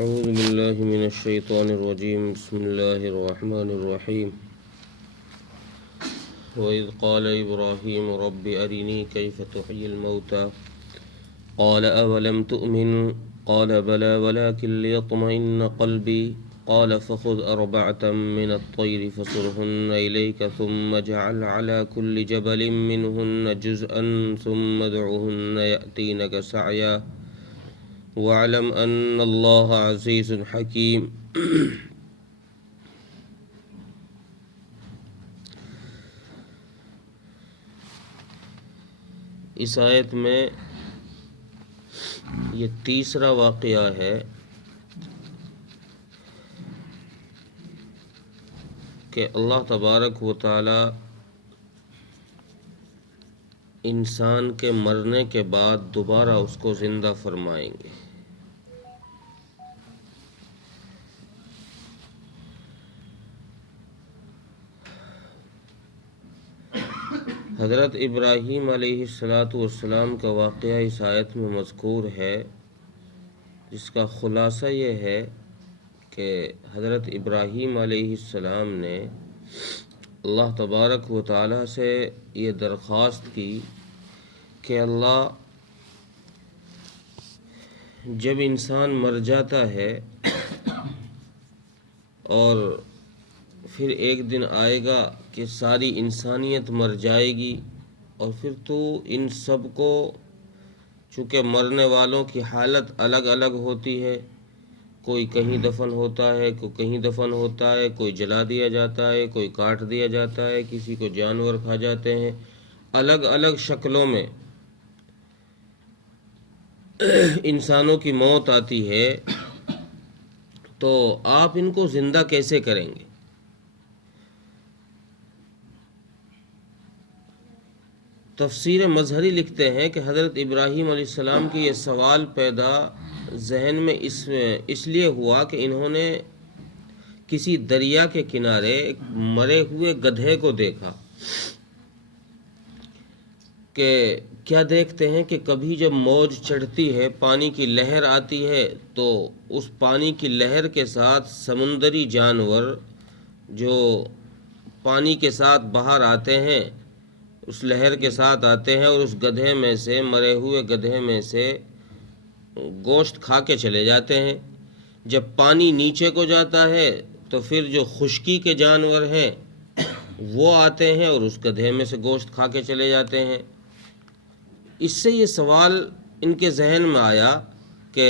أعوذ بالله من الشيطان الرجيم. بسم الله الرحمن الرحيم. وإذ قال إبراهيم رب أرني كيف تحيي الموتى قال أولم تؤمن قال بلى ولكن ليطمئن قلبي قال فخذ أربعة من الطير فصرهن إليك ثم اجعل على كل جبل منهن جزءا ثم ادعهن يأتينك سعيا وَاعْلَمْ أَنَّ اللَّهَ عَزِيزٌ حَكِيمٌ. اس آیت میں یہ تیسرا واقعہ ہے کہ اللہ تبارک و تعالی انسان کے مرنے کے بعد دوبارہ اس کو زندہ فرمائیں گے. حضرت ابراہیم علیہ السلام کا واقعہ اس آیت میں مذکور ہے، جس کا خلاصہ یہ ہے کہ حضرت ابراہیم علیہ السلام نے اللہ تبارک و تعالیٰ سے یہ درخواست کی کہ اللہ، جب انسان مر جاتا ہے اور پھر ایک دن آئے گا کہ ساری انسانیت مر جائے گی، اور پھر تو ان سب کو، چونکہ مرنے والوں کی حالت الگ الگ ہوتی ہے، کوئی کہیں دفن ہوتا ہے، کوئی کہیں دفن ہوتا ہے، کوئی جلا دیا جاتا ہے، کوئی کاٹ دیا جاتا ہے، کسی کو جانور کھا جاتے ہیں، الگ الگ شکلوں میں انسانوں کی موت آتی ہے. تو آپ ان کو زندہ کیسے کریں گے؟ تفسیر مظہری لکھتے ہیں کہ حضرت ابراہیم علیہ السلام کی یہ سوال پیدا ذہن میں اس لیے ہوا کہ انہوں نے کسی دریا کے کنارے ایک مرے ہوئے گدھے کو دیکھا. کہ کیا دیکھتے ہیں کہ کبھی جب موج چڑھتی ہے، پانی کی لہر آتی ہے، تو اس پانی کی لہر کے ساتھ سمندری جانور جو پانی کے ساتھ باہر آتے ہیں، اس لہر کے ساتھ آتے ہیں اور اس گدھے میں سے، مرے ہوئے گدھے میں سے گوشت کھا کے چلے جاتے ہیں. جب پانی نیچے کو جاتا ہے تو پھر جو خشکی کے جانور ہیں وہ آتے ہیں اور اس گدھے میں سے گوشت کھا کے چلے جاتے ہیں. اس سے یہ سوال ان کے ذہن میں آیا کہ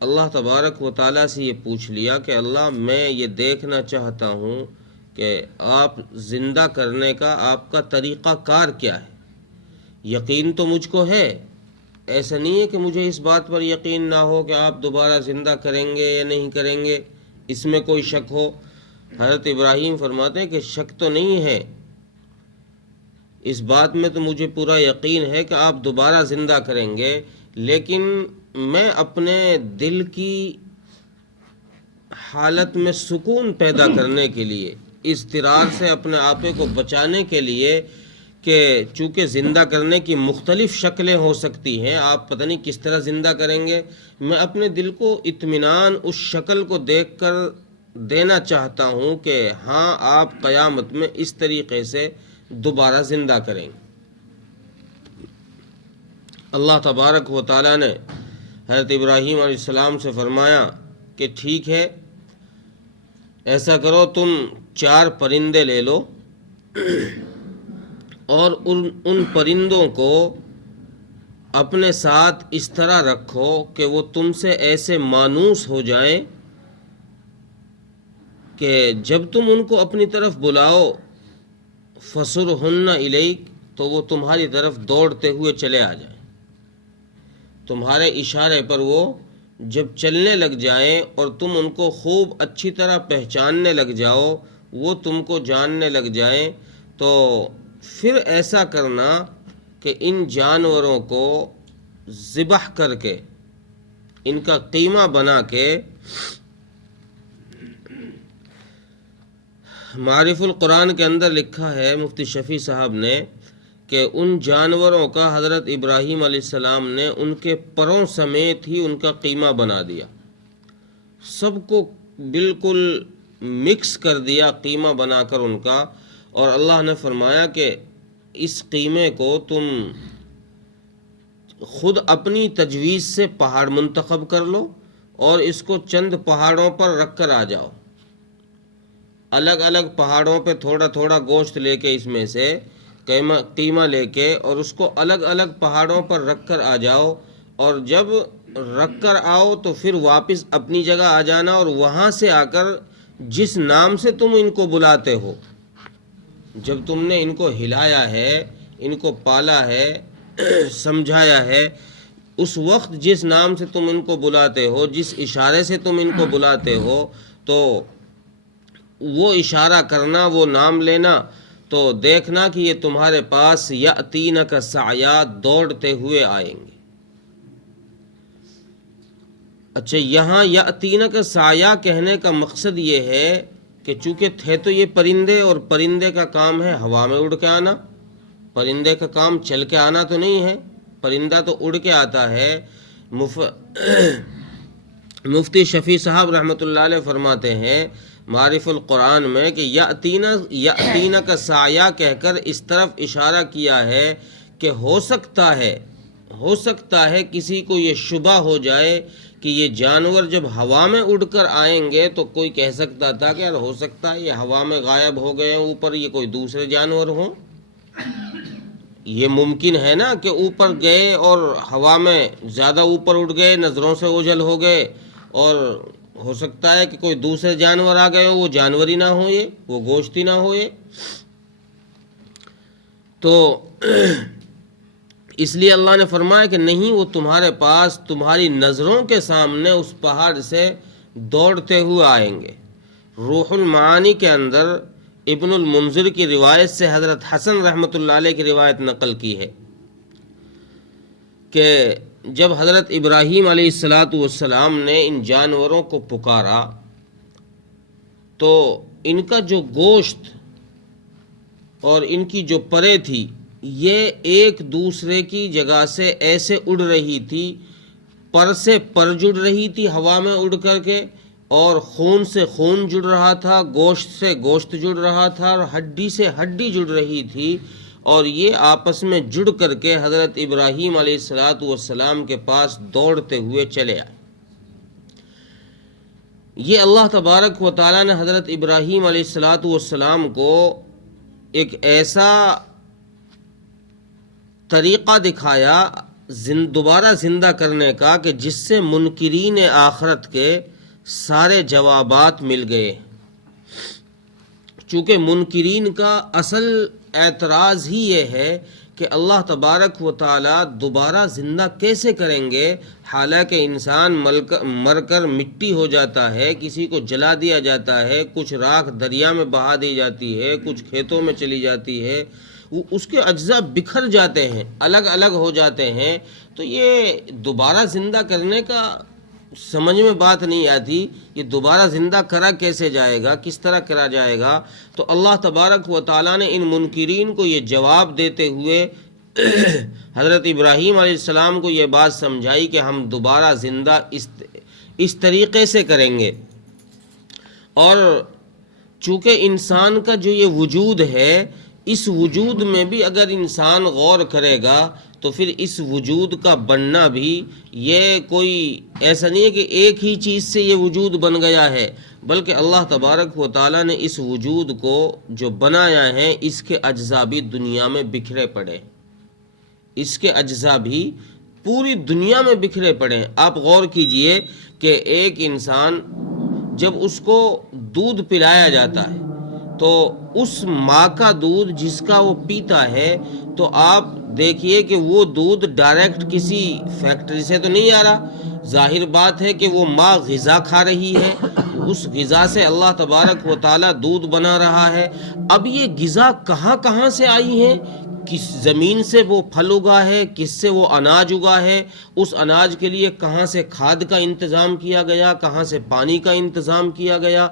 اللہ تبارک و تعالیٰ سے یہ پوچھ لیا کہ اللہ، میں یہ دیکھنا چاہتا ہوں کہ آپ زندہ کرنے کا آپ کا طریقہ کار کیا ہے. یقین تو مجھ کو ہے، ایسا نہیں ہے کہ مجھے اس بات پر یقین نہ ہو کہ آپ دوبارہ زندہ کریں گے یا نہیں کریں گے، اس میں کوئی شک ہو. حضرت ابراہیم فرماتے ہیں کہ شک تو نہیں ہے، اس بات میں تو مجھے پورا یقین ہے کہ آپ دوبارہ زندہ کریں گے، لیکن میں اپنے دل کی حالت میں سکون پیدا کرنے کے لیے، اضطرار سے اپنے آپ کو بچانے کے لیے، کہ چونکہ زندہ کرنے کی مختلف شکلیں ہو سکتی ہیں، آپ پتہ نہیں کس طرح زندہ کریں گے، میں اپنے دل کو اطمینان اس شکل کو دیکھ کر دینا چاہتا ہوں کہ ہاں، آپ قیامت میں اس طریقے سے دوبارہ زندہ کریں گے. اللہ تبارک و تعالیٰ نے حضرت ابراہیم علیہ السلام سے فرمایا کہ ٹھیک ہے، ایسا کرو، تم 4 پرندے لے لو اور ان پرندوں کو اپنے ساتھ اس طرح رکھو کہ وہ تم سے ایسے مانوس ہو جائیں کہ جب تم ان کو اپنی طرف بلاؤ، فَصُرْهُنَّ إِلَيْكَ، تو وہ تمہاری طرف دوڑتے ہوئے چلے آ جائیں. تمہارے اشارے پر وہ جب چلنے لگ جائیں اور تم ان کو خوب اچھی طرح پہچاننے لگ جاؤ، وہ تم کو جاننے لگ جائیں، تو پھر ایسا کرنا کہ ان جانوروں کو ذبح کر کے، ان کا قیمہ بنا کے، معارف القرآن کے اندر لکھا ہے مفتی شفیع صاحب نے کہ ان جانوروں کا حضرت ابراہیم علیہ السلام نے ان کے پروں سمیت ہی ان کا قیمہ بنا دیا. سب کو بالکل مکس کر دیا قیمہ بنا کر ان کا، اور اللہ نے فرمایا کہ اس قیمے کو تم خود اپنی تجویز سے پہاڑ منتخب کر لو اور اس کو چند پہاڑوں پر رکھ کر آ جاؤ، الگ الگ پہاڑوں پہ تھوڑا تھوڑا گوشت لے کے اس میں سے قیمہ لے کے، اور اس کو الگ الگ پہاڑوں پر رکھ کر آ جاؤ، اور جب رکھ کر آؤ تو پھر واپس اپنی جگہ آ جانا، اور وہاں سے آ کر جس نام سے تم ان کو بلاتے ہو، جب تم نے ان کو ہلایا ہے، ان کو پالا ہے، سمجھایا ہے، اس وقت جس نام سے تم ان کو بلاتے ہو، جس اشارے سے تم ان کو بلاتے ہو، تو وہ اشارہ کرنا، وہ نام لینا، تو دیکھنا کہ یہ تمہارے پاس یأتینک سعیا، دوڑتے ہوئے آئیں گے۔ اچھا، یہاں یأتینک سعیا کہنے کا مقصد یہ ہے کہ چونکہ تھے تو یہ پرندے، اور پرندے کا کام ہے ہوا میں اڑ کے آنا، پرندے کا کام چل کے آنا تو نہیں ہے، پرندہ تو اڑ کے آتا ہے۔ مفتی شفیع صاحب رحمۃ اللہ علیہ فرماتے ہیں معارف القرآن میں کہ یأتینک سعیا کہہ کر اس طرف اشارہ کیا ہے کہ ہو سکتا ہے کسی کو یہ شبہ ہو جائے کہ یہ جانور جب ہوا میں اڑ کر آئیں گے تو کوئی کہہ سکتا تھا کہ یار ہو سکتا ہے یہ ہوا میں غائب ہو گئے ہیں اوپر، یہ کوئی دوسرے جانور ہوں۔ یہ ممکن ہے نا کہ اوپر گئے اور ہوا میں زیادہ اوپر اڑ گئے، نظروں سے اوجھل ہو گئے، اور ہو سکتا ہے کہ کوئی دوسرے جانور آ گئے ہوں، وہ جانور ہی نہ ہو، یہ وہ گوشت ہی نہ ہو۔ یہ تو اس لیے اللہ نے فرمایا کہ نہیں، وہ تمہارے پاس تمہاری نظروں کے سامنے اس پہاڑ سے دوڑتے ہوئے آئیں گے۔ روح المعانی کے اندر ابن المنذر کی روایت سے حضرت حسن رحمۃ اللہ علیہ کی روایت نقل کی ہے کہ جب حضرت ابراہیم علیہ السلام نے ان جانوروں کو پکارا تو ان کا جو گوشت اور ان کی جو پرے تھی یہ ایک دوسرے کی جگہ سے ایسے اڑ رہی تھی، پر سے پر جڑ رہی تھی ہوا میں اڑ کر کے، اور خون سے خون جڑ رہا تھا، گوشت سے گوشت جڑ رہا تھا، اور ہڈی سے ہڈی جڑ رہی تھی، اور یہ آپس میں جڑ کر کے حضرت ابراہیم علیہ السلام کے پاس دوڑتے ہوئے چلے آئے۔ یہ اللہ تبارک و تعالیٰ نے حضرت ابراہیم علیہ السلام کو ایک ایسا طریقہ دکھایا دوبارہ زندہ کرنے کا کہ جس سے منکرین آخرت کے سارے جوابات مل گئے۔ چونکہ منکرین کا اصل اعتراض ہی یہ ہے کہ اللہ تبارک و تعالیٰ دوبارہ زندہ کیسے کریں گے، حالانکہ انسان مر کر مٹی ہو جاتا ہے، کسی کو جلا دیا جاتا ہے، کچھ راکھ دریا میں بہا دی جاتی ہے، کچھ کھیتوں میں چلی جاتی ہے، اس کے اجزاء بکھر جاتے ہیں، الگ الگ ہو جاتے ہیں، تو یہ دوبارہ زندہ کرنے کا سمجھ میں بات نہیں آتی، یہ دوبارہ زندہ کرا کیسے جائے گا، کس طرح کرا جائے گا؟ تو اللہ تبارک و تعالیٰ نے ان منکرین کو یہ جواب دیتے ہوئے حضرت ابراہیم علیہ السلام کو یہ بات سمجھائی کہ ہم دوبارہ زندہ اس طریقے سے کریں گے۔ اور چونکہ انسان کا جو یہ وجود ہے، اس وجود میں بھی اگر انسان غور کرے گا تو پھر اس وجود کا بننا بھی یہ کوئی ایسا نہیں ہے کہ ایک ہی چیز سے یہ وجود بن گیا ہے، بلکہ اللہ تبارک و تعالیٰ نے اس وجود کو جو بنایا ہے اس کے اجزاء بھی دنیا میں بکھرے پڑے، اس کے اجزاء بھی پوری دنیا میں بکھرے پڑے۔ آپ غور کیجئے کہ ایک انسان جب اس کو دودھ پلایا جاتا ہے تو اس ماں کا دودھ جس کا وہ پیتا ہے، تو آپ دیکھیے کہ وہ دودھ ڈائریکٹ کسی فیکٹری سے تو نہیں آ رہا، ظاہر بات ہے کہ وہ ماں غذا کھا رہی ہے، اس غذا سے اللہ تبارک و تعالیٰ دودھ بنا رہا ہے۔ اب یہ غذا کہاں کہاں سے آئی ہیں، کس زمین سے وہ پھل اگا ہے، کس سے وہ اناج اگا ہے، اس اناج کے لیے کہاں سے کھاد کا انتظام کیا گیا، کہاں سے پانی کا انتظام کیا گیا،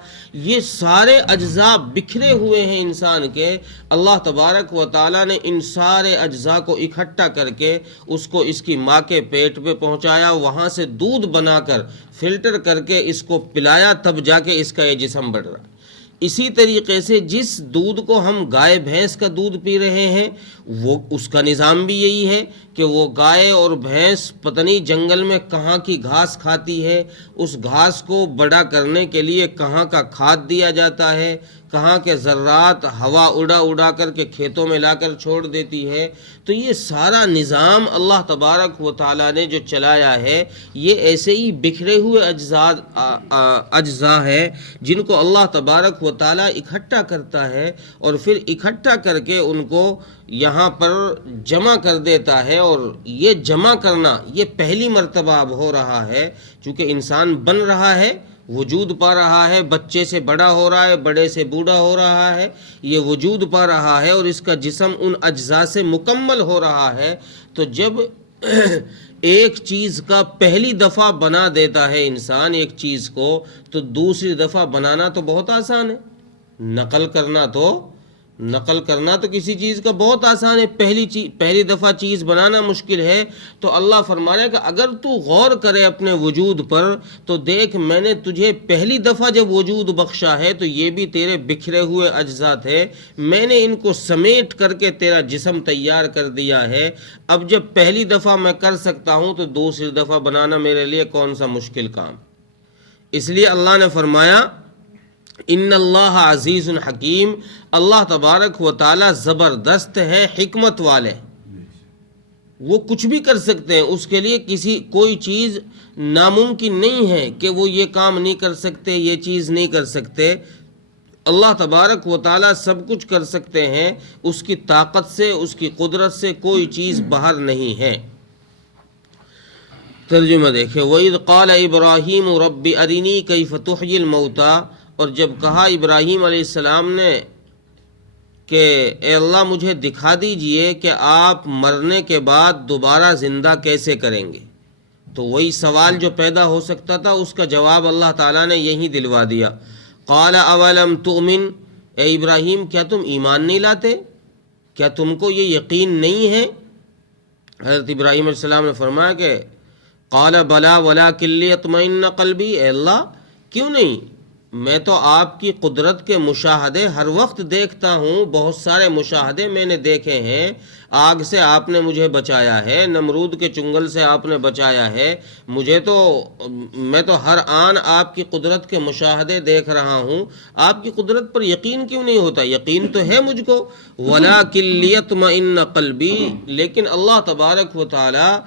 یہ سارے اجزاء بکھرے ہوئے ہیں انسان کے۔ اللہ تبارک و تعالیٰ نے ان سارے اجزاء کو اکٹھا کر کے اس کو اس کی ماں کے پیٹ پہ پہنچایا، وہاں سے دودھ بنا کر فلٹر کر کے اس کو پلایا، تب جا کے اس کا یہ جسم بڑھ رہا ہے۔ اسی طریقے سے جس دودھ کو ہم گائے بھینس کا دودھ پی رہے ہیں، وہ اس کا نظام بھی یہی ہے کہ وہ گائے اور بھینس پتہ نہیں جنگل میں کہاں کی گھاس کھاتی ہے، اس گھاس کو بڑا کرنے کے لیے کہاں کا کھاد دیا جاتا ہے، کہاں کے ذرات ہوا اڑا اڑا کر کے کھیتوں میں لا کر چھوڑ دیتی ہے۔ تو یہ سارا نظام اللہ تبارک و تعالیٰ نے جو چلایا ہے، یہ ایسے ہی بکھرے ہوئے اجزاء ہے جن کو اللہ تبارک و تعالیٰ اکٹھا کرتا ہے اور پھر اکٹھا کر کے ان کو یہاں پر جمع کر دیتا ہے۔ اور یہ جمع کرنا یہ پہلی مرتبہ اب ہو رہا ہے، چونکہ انسان بن رہا ہے، وجود پا رہا ہے، بچے سے بڑا ہو رہا ہے، بڑے سے بوڑھا ہو رہا ہے، یہ وجود پا رہا ہے اور اس کا جسم ان اجزاء سے مکمل ہو رہا ہے۔ تو جب ایک چیز کا پہلی دفعہ بنا دیتا ہے انسان ایک چیز کو، تو دوسری دفعہ بنانا تو بہت آسان ہے، نقل کرنا تو کسی چیز کا بہت آسان ہے، پہلی دفعہ چیز بنانا مشکل ہے۔ تو اللہ فرما رہا ہے کہ اگر تو غور کرے اپنے وجود پر تو دیکھ، میں نے تجھے پہلی دفعہ جب وجود بخشا ہے تو یہ بھی تیرے بکھرے ہوئے اجزاء تھے، میں نے ان کو سمیٹ کر کے تیرا جسم تیار کر دیا ہے۔ اب جب پہلی دفعہ میں کر سکتا ہوں تو دوسری دفعہ بنانا میرے لیے کون سا مشکل کام۔ اس لیے اللہ نے فرمایا ان اللہ عزیز حکیم، اللہ تبارک و تعالی زبردست ہے، حکمت والے، وہ کچھ بھی کر سکتے ہیں، اس کے لیے کوئی چیز ناممکن نہیں ہے کہ وہ یہ کام نہیں کر سکتے، یہ چیز نہیں کر سکتے۔ اللہ تبارک و تعالی سب کچھ کر سکتے ہیں، اس کی طاقت سے، اس کی قدرت سے کوئی چیز باہر نہیں ہے۔ ترجمہ دیکھیں، وَإِذْ قَالَ إِبْرَاهِيمُ رَبِّ أَرِنِي كَيْفَ تُحْيِي الْمَوْتَى، اور جب کہا ابراہیم علیہ السلام نے کہ اے اللہ مجھے دکھا دیجئے کہ آپ مرنے کے بعد دوبارہ زندہ کیسے کریں گے، تو وہی سوال جو پیدا ہو سکتا تھا اس کا جواب اللہ تعالیٰ نے یہیں دلوا دیا۔ قال اولم تؤمن، اے ابراہیم کیا تم ایمان نہیں لاتے، کیا تم کو یہ یقین نہیں ہے؟ حضرت ابراہیم علیہ السلام نے فرمایا کہ قال بلا ولکن لیطمئن قلبی، اے اللہ کیوں نہیں، میں تو آپ کی قدرت کے مشاہدے ہر وقت دیکھتا ہوں، بہت سارے مشاہدے میں نے دیکھے ہیں، آگ سے آپ نے مجھے بچایا ہے، نمرود کے چنگل سے آپ نے بچایا ہے، میں تو ہر آن آپ کی قدرت کے مشاہدے دیکھ رہا ہوں، آپ کی قدرت پر یقین کیوں نہیں ہوتا؟ یقین تو ہے مجھ کو، وَلَٰكِن لِيَطْمَئِنَّ قَلْبِي، لیکن اللہ تبارک و تعالی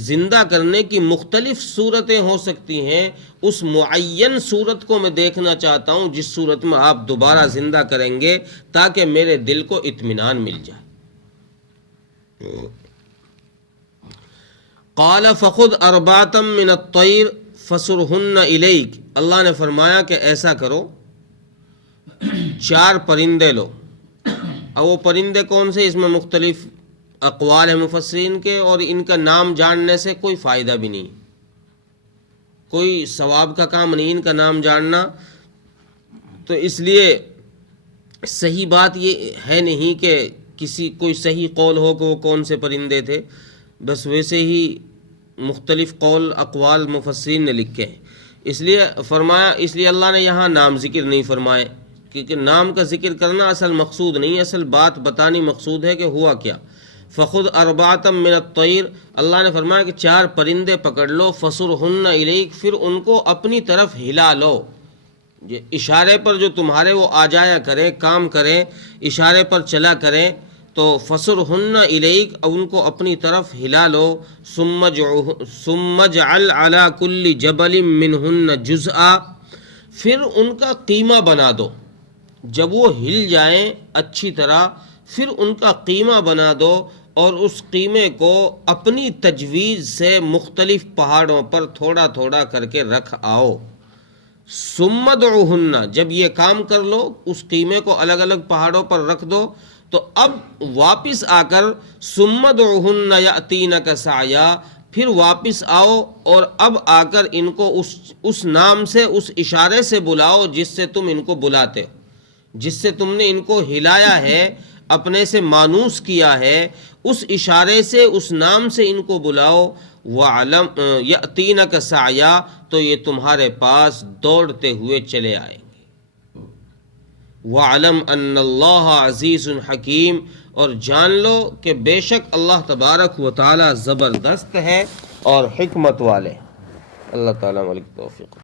زندہ کرنے کی مختلف صورتیں ہو سکتی ہیں، اس معین صورت کو میں دیکھنا چاہتا ہوں جس صورت میں آپ دوبارہ زندہ کریں گے، تاکہ میرے دل کو اطمینان مل جائے۔ قال فخذ اربعة من الطير فصرهن اليك، اللہ نے فرمایا کہ ایسا کرو، 4 پرندے لو۔ اب وہ پرندے کون سے، اس میں مختلف اقوال ہیں مفسرین کے، اور ان کا نام جاننے سے کوئی فائدہ بھی نہیں، کوئی ثواب کا کام نہیں ان کا نام جاننا۔ تو اس لیے صحیح بات یہ ہے نہیں کہ کوئی صحیح قول ہو کہ وہ کون سے پرندے تھے، بس ویسے ہی مختلف قول اقوال مفسرین نے لکھے ہیں۔ اس لیے اللہ نے یہاں نام ذکر نہیں فرمائے، کیونکہ نام کا ذکر کرنا اصل مقصود نہیں، اصل بات بتانی مقصود ہے کہ ہوا کیا۔ فخذ اربعة من الطير، اللہ نے فرمایا کہ 4 پرندے پکڑ لو، فصرهن اليك، پھر ان کو اپنی طرف ہلا لو، اشارے پر جو تمہارے وہ آ جایا کریں، کام کریں، اشارے پر چلا کریں، تو فصرهن اليك، ان کو اپنی طرف ہلا لو، ثم اجعل على كل جبل منهن جزءا، پھر ان کا قیمہ بنا دو، جب وہ ہل جائیں اچھی طرح پھر ان کا قیمہ بنا دو، اور اس قیمے کو اپنی تجویز سے مختلف پہاڑوں پر تھوڑا تھوڑا کر کے رکھ آؤ۔ ثم ادعوہن، جب یہ کام کر لو، اس قیمے کو الگ الگ پہاڑوں پر رکھ دو، تو اب واپس آ کر ثم ادعوہن یأتینک سعیا، پھر واپس آؤ اور اب آ کر ان کو اس نام سے، اس اشارے سے بلاؤ جس سے تم ان کو بلاتے ہو، جس سے تم نے ان کو ہلایا ہے، اپنے سے مانوس کیا ہے، اس اشارے سے، اس نام سے ان کو بلاؤ۔ وَعَلَمْ يَأْتِينَكَ سَعْيًا، تو یہ تمہارے پاس دوڑتے ہوئے چلے آئیں گے۔ وَعَلَمْ أَنَّ اللَّهَ عَزِيزٌ حَكِيمٌ، اور جان لو کہ بے شک اللہ تبارک و تعالی زبردست ہے اور حکمت والے۔ اللہ تعالیٰ ملک توفیق۔